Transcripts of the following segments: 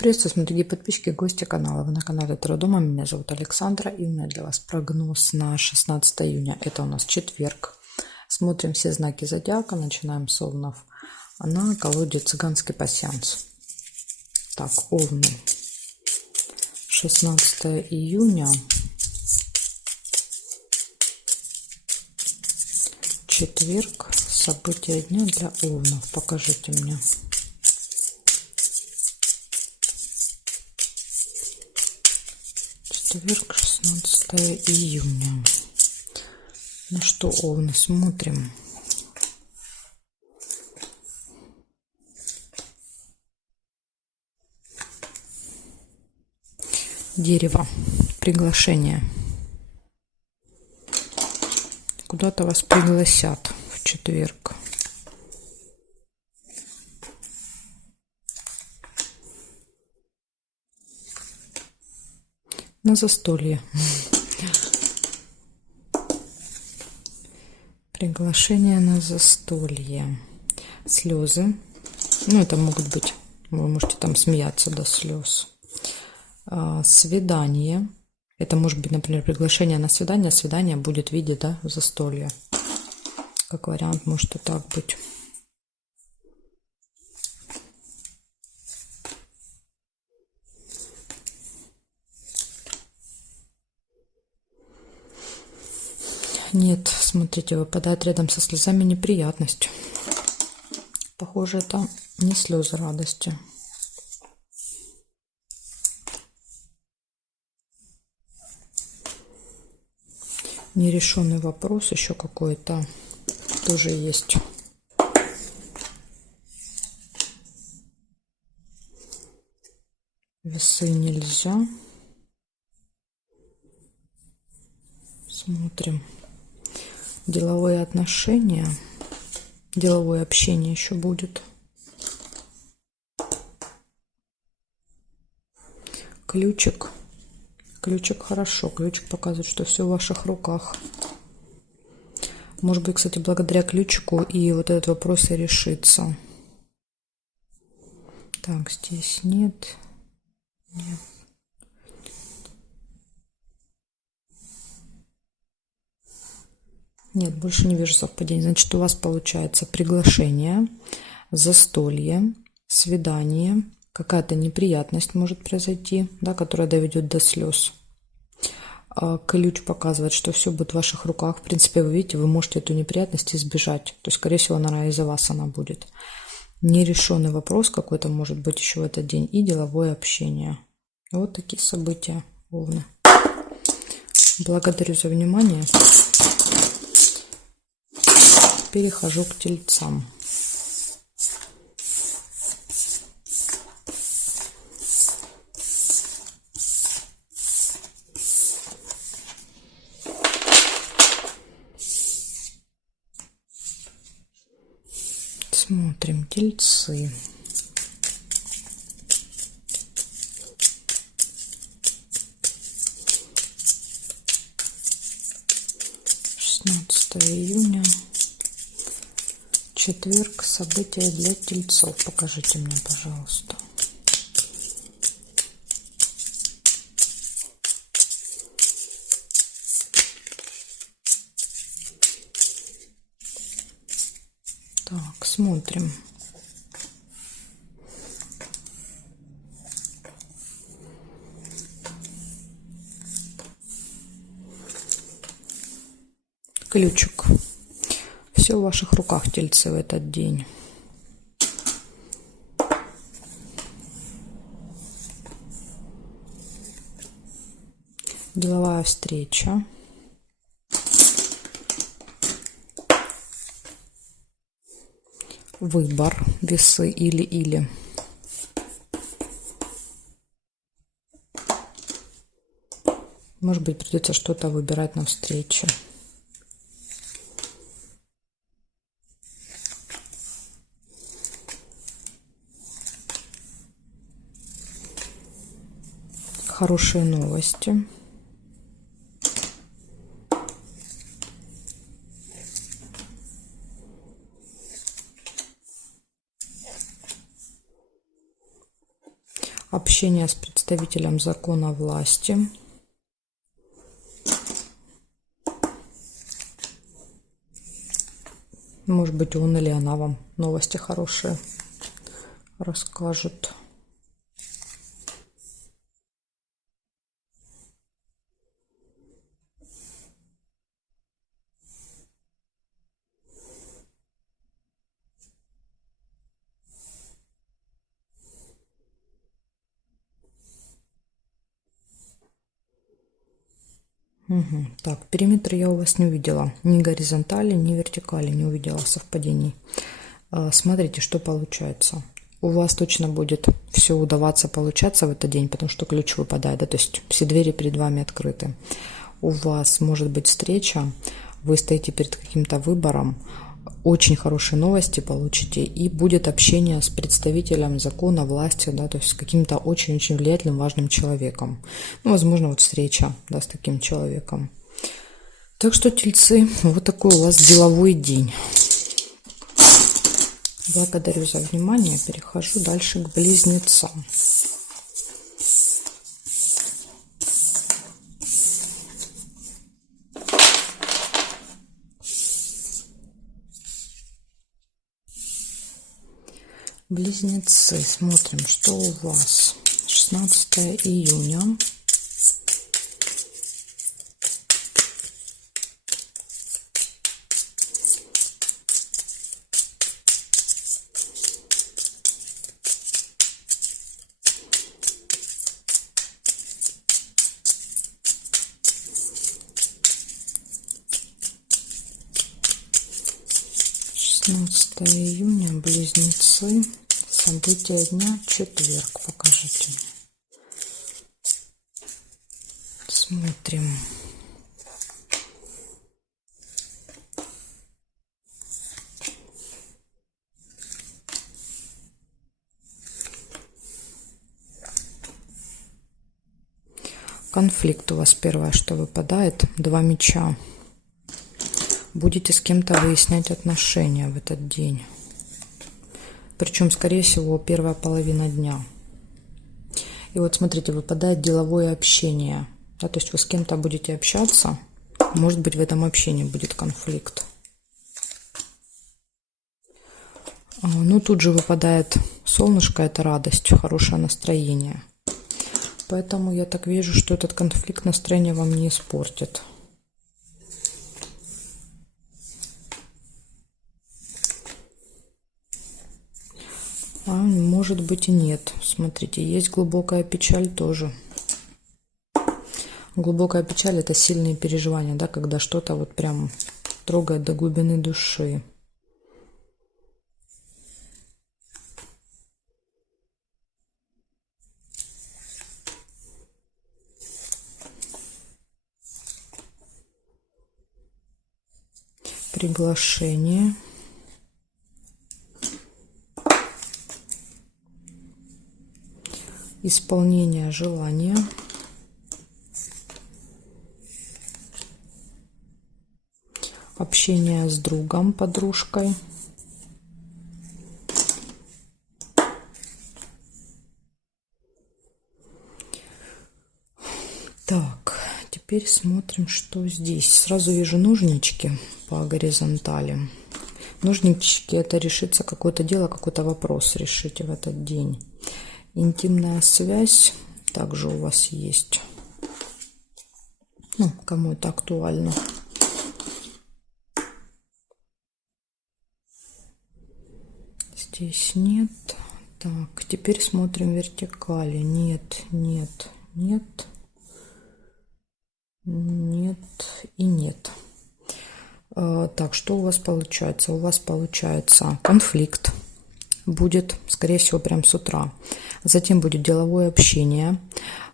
Приветствую, смотрите, подписчики, гости канала. Вы на канале Таро Дома. Меня зовут Александра. И у меня для вас прогноз на 16 июня. Это у нас четверг. Смотрим все знаки зодиака. Начинаем с овнов. На колоде цыганский пасьянс. Так, овны. 16 июня. Четверг. События дня для овнов. Покажите мне. Четверг, 16 июня. Ну что, овны, смотрим. Дерево. Приглашение. Куда-то вас пригласят в четверг. На застолье. Приглашение на застолье. Слезы. Ну, это могут быть, вы можете там смеяться до слез. Свидание. Это может быть, например, приглашение на свидание. Свидание будет в виде, да, застолья. Как вариант, может и так быть. Нет, смотрите, выпадает рядом со слезами неприятность. Похоже, это не слезы радости. Нерешенный вопрос еще какой-то тоже есть. Весы нельзя. Смотрим. Деловые отношения. Деловое общение еще будет. Ключик. Ключик хорошо. Ключик показывает, что все в ваших руках. Может быть, кстати, благодаря ключику и вот этот вопрос и решится. Так, здесь нет. Нет. Нет, больше не вижу совпадений. Значит, у вас получается приглашение, застолье, свидание, какая-то неприятность может произойти, да, которая доведет до слез. Ключ показывает, что все будет в ваших руках. В принципе, вы видите, вы можете эту неприятность избежать. То есть, скорее всего, наверное, из-за вас она будет. Нерешенный вопрос какой-то может быть еще в этот день. И деловое общение. Вот такие события, овны. Благодарю за внимание. Перехожу к тельцам. Смотрим, тельцы. Июня. Четверг. События для тельцов. Покажите мне, пожалуйста. Так, смотрим. Ключик. Все в ваших руках, тельцы, в этот день. Деловая встреча. Выбор. Весы или. Может быть, придется что-то выбирать на встрече. Хорошие новости. Общение с представителем закона власти. Может быть, он или она вам новости хорошие расскажет. Угу. Так, периметр я у вас не увидела. Ни горизонтали, ни вертикали не увидела совпадений. Смотрите, что получается. У вас точно будет все удаваться получаться в этот день, потому что ключ выпадает, да, то есть все двери перед вами открыты. У вас может быть встреча, вы стоите перед каким-то выбором, очень хорошие новости получите, и будет общение с представителем закона, власти, да, то есть с каким-то очень-очень влиятельным, важным человеком. Ну, возможно, вот встреча, да, с таким человеком. Так что, тельцы, вот такой у вас деловой день. Благодарю за внимание. Перехожу дальше к близнецам. Близнецы, смотрим, что у вас. 16 июня. Июня, близнецы, события дня, четверг, покажите. Смотрим. Конфликт у вас первое, что выпадает, 2 меча. Будете с кем-то выяснять отношения в этот день. Причем, скорее всего, первая половина дня. И вот смотрите, выпадает деловое общение. Да, то есть вы с кем-то будете общаться. Может быть, в этом общении будет конфликт. Ну, тут же выпадает солнышко, это радость, хорошее настроение. Поэтому я так вижу, что этот конфликт настроение вам не испортит. А может быть и нет. Смотрите, есть глубокая печаль тоже. Глубокая печаль — это сильные переживания, да, когда что-то вот прям трогает до глубины души. Приглашение. Исполнение желания. Общение с другом, подружкой. Так, теперь смотрим, что здесь. Сразу вижу ножнички по горизонтали. Ножнички — это решится какое-то дело, какой-то вопрос решите в этот день. Интимная связь также у вас есть. Ну, кому это актуально. Здесь нет. Так, теперь смотрим вертикали. Нет, нет, нет. Нет и нет. Так, что у вас получается? У вас получается конфликт. Будет, скорее всего, прям с утра. Затем будет деловое общение,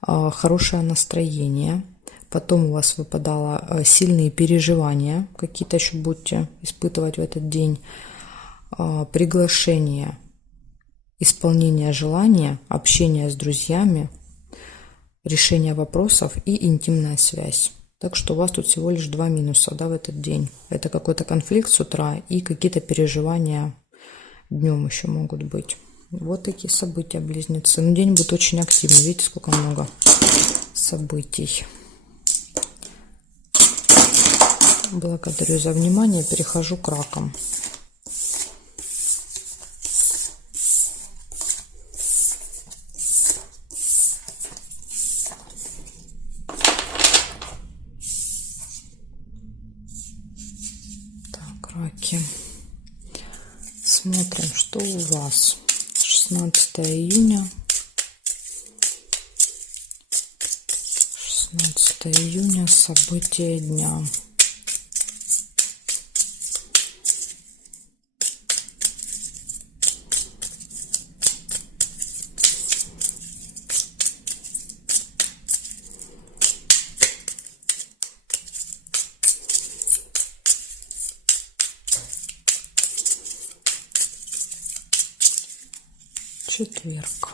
хорошее настроение. Потом у вас выпадало сильные переживания. Какие-то еще будете испытывать в этот день. Приглашение, исполнение желания, общение с друзьями, решение вопросов и интимная связь. Так что у вас тут всего лишь 2 минуса, да, в этот день. Это какой-то конфликт с утра и какие-то переживания днем еще могут быть. Вот такие события, близнецы. Ну, день будет очень активный. Видите, сколько много событий. Благодарю за внимание. Перехожу к ракам. Так, раки. Смотрим, что у вас. 16 июня. 16 июня. События дня. Четверг.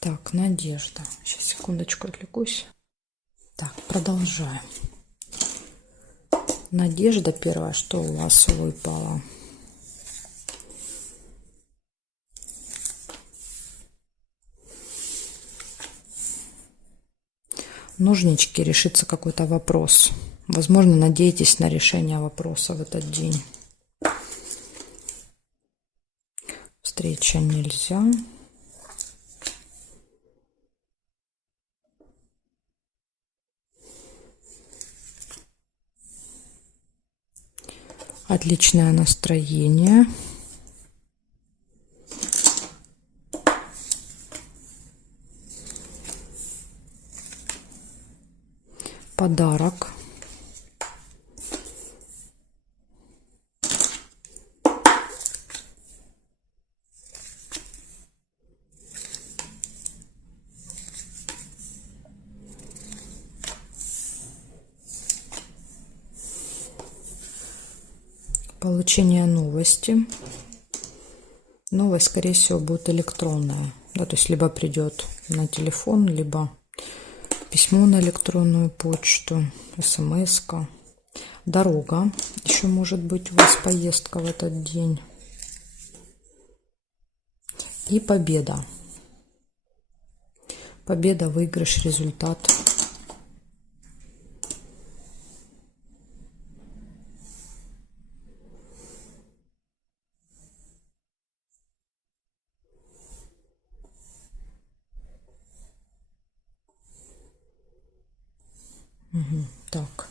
Так, надежда. Сейчас, секундочку, отвлекусь. Так, продолжаем. Надежда первая, что у вас выпало. Ножнички, решится какой-то вопрос. Возможно, надеетесь на решение вопроса в этот день. Встреча нельзя. Отличное настроение. Подарок. Получение новости. Новость, скорее всего, будет электронная. Да, то есть либо придет на телефон, либо письмо на электронную почту, смс-ка. Дорога. Еще может быть у вас поездка в этот день. И победа. Победа, выигрыш, результат. Так.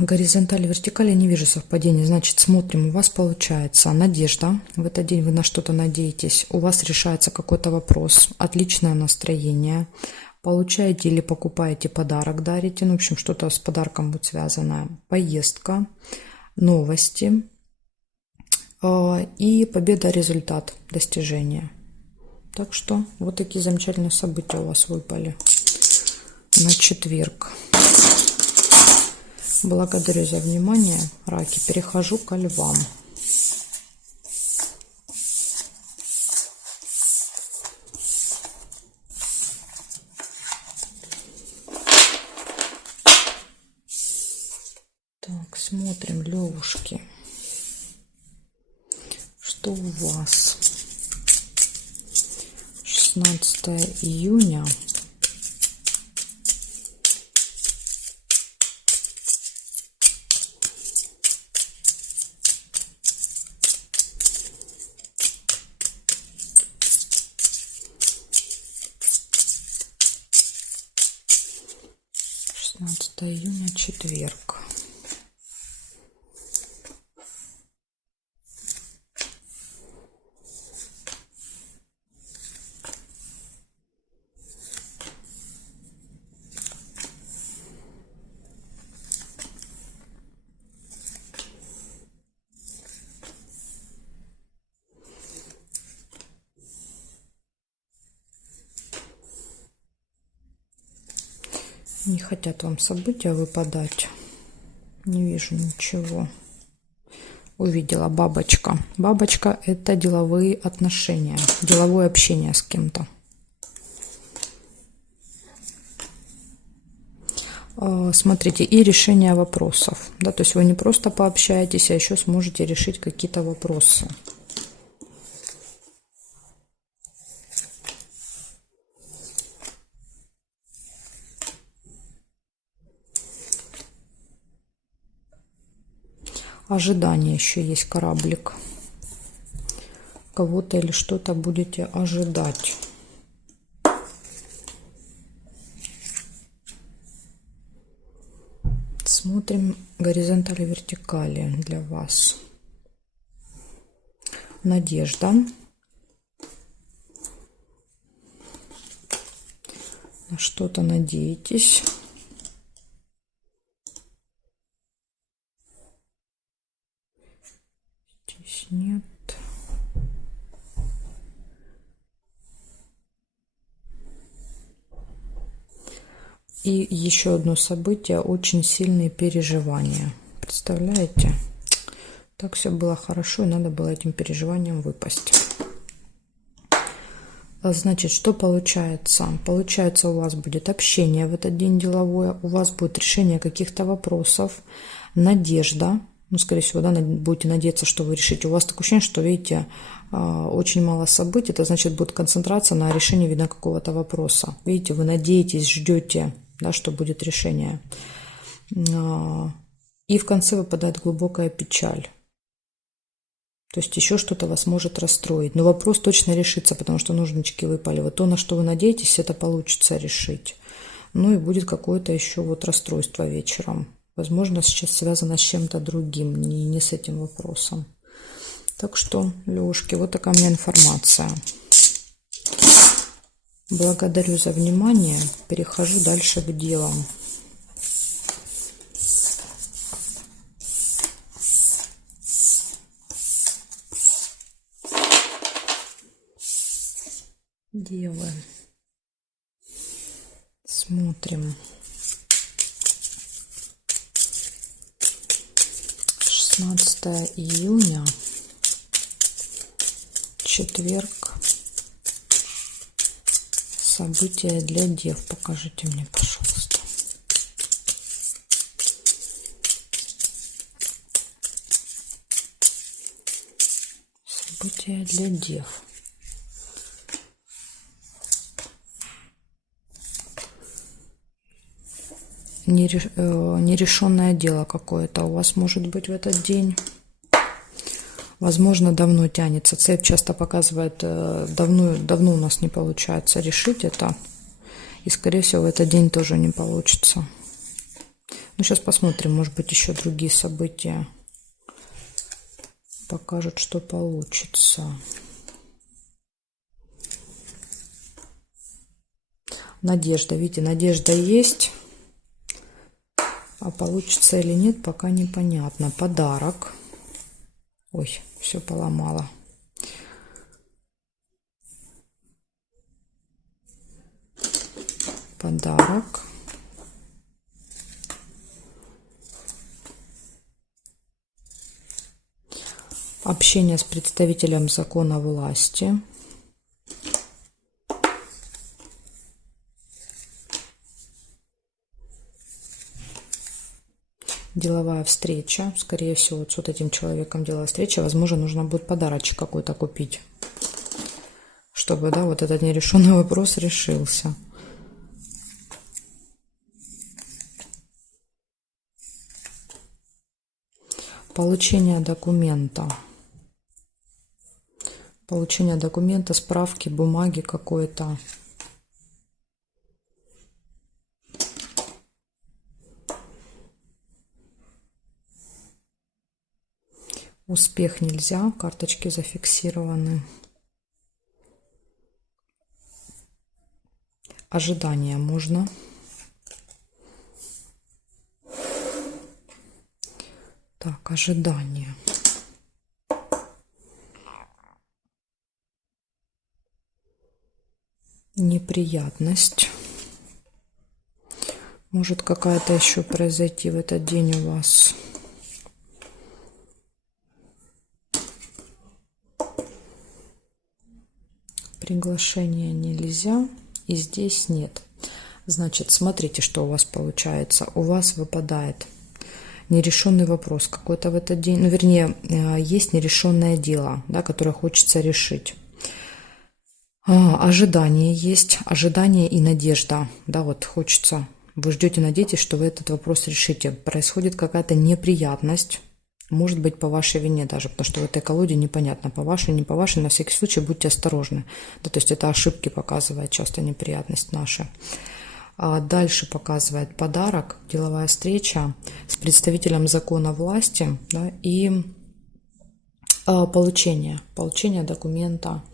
Горизонтали, вертикали не вижу совпадений. Значит, смотрим. У вас получается надежда. В этот день вы на что-то надеетесь. У вас решается какой-то вопрос. Отличное настроение. Получаете или покупаете подарок, дарите. Ну, в общем, что-то с подарком будет связано. Поездка. Новости. И победа, результат, достижение. Так что вот такие замечательные события у вас выпали на четверг. Благодарю за внимание, раки. Перехожу ко львам. Так, смотрим, левушки. Что у вас? 16 июня. Июня, четверг. Не хотят вам события выпадать. Не вижу ничего. Увидела бабочка. Бабочка — это деловые отношения, деловое общение с кем-то. Смотрите, и решение вопросов. Да, то есть вы не просто пообщаетесь, а еще сможете решить какие-то вопросы. Ожидание еще есть, кораблик. Кого-то или что-то будете ожидать. Смотрим горизонтали, вертикали для вас. Надежда. На что-то надеетесь. Здесь нет. И еще одно событие, очень сильные переживания. Представляете? Так все было хорошо, и надо было этим переживаниям выпасть. Значит, что получается? Получается, у вас будет общение в этот день деловое, у вас будет решение каких-то вопросов, надежда. Ну, скорее всего, да, будете надеяться, что вы решите. У вас такое ощущение, что, видите, очень мало событий. Это значит, будет концентрация на решении, видно, какого-то вопроса. Видите, вы надеетесь, ждете, да, что будет решение. И в конце выпадает глубокая печаль. То есть еще что-то вас может расстроить. Но вопрос точно решится, потому что ножнички выпали. Вот то, на что вы надеетесь, это получится решить. Ну и будет какое-то еще вот расстройство вечером. Возможно, сейчас связано с чем-то другим, не с этим вопросом. Так что, Лёшки, вот такая у меня информация. Благодарю за внимание. Перехожу дальше к делам. Девы. Смотрим. 16 июня. Четверг. События для дев. Покажите мне, пожалуйста. События для дев. Нерешенное дело какое-то у вас может быть в этот день. Возможно, давно тянется. Цепь часто показывает, давно у нас не получается решить это. И, скорее всего, в этот день тоже не получится. Ну, сейчас посмотрим, может быть, еще другие события покажут, что получится. Надежда, видите, надежда есть. А получится или нет, пока непонятно. Подарок. Ой, все поломало. Подарок. Общение с представителем закона власти. Деловая встреча. Скорее всего, вот с вот этим человеком деловая встреча. Возможно, нужно будет подарочек какой-то купить, чтобы, да, вот этот нерешенный вопрос решился. Получение документа. Получение документа, справки, бумаги какой-то. Успех нельзя, карточки зафиксированы. Ожидание можно. Так, ожидание. Неприятность. Может какая-то еще произойти в этот день у вас. Приглашения нельзя. И здесь нет. Значит, смотрите, что у вас получается. У вас выпадает нерешенный вопрос какой-то в этот день. Ну, вернее, есть нерешенное дело, да, которое хочется решить. Ожидание есть, ожидание и надежда. Да, вот хочется, вы ждете, надеетесь, что вы этот вопрос решите. Происходит какая-то неприятность, может быть, по вашей вине даже, потому что в этой колоде непонятно, по вашей, не по вашей. На всякий случай будьте осторожны. Да, то есть это ошибки показывает часто неприятность наша. А дальше показывает подарок, деловая встреча с представителем закона власти, да, и получение документа,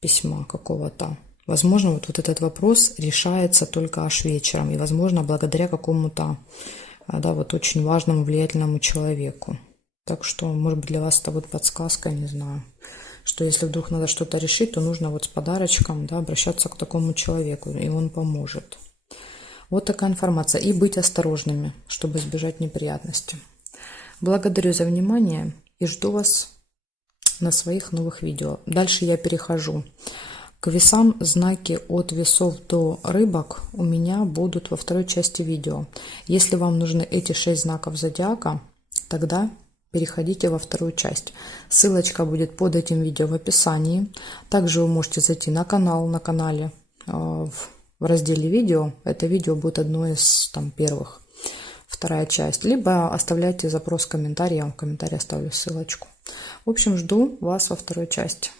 письма какого-то. Возможно, вот этот вопрос решается только аж вечером, и, возможно, благодаря какому-то, да, вот очень важному, влиятельному человеку. Так что, может быть, для вас это вот подсказка, не знаю, что если вдруг надо что-то решить, то нужно вот с подарочком, да, обращаться к такому человеку, и он поможет. Вот такая информация. И быть осторожными, чтобы избежать неприятностей. Благодарю за внимание и жду вас на своих новых видео. Дальше я перехожу к весам. Знаки от весов до рыбок у меня будут во второй части видео. Если вам нужны эти 6 знаков зодиака, тогда переходите во вторую часть. Ссылочка будет под этим видео в описании. Также вы можете зайти на канал, на канале в разделе видео. Это видео будет одно из первых, вторая часть. Либо оставляйте запрос в комментарии, я вам в комментарии оставлю ссылочку. В общем, жду вас во второй части.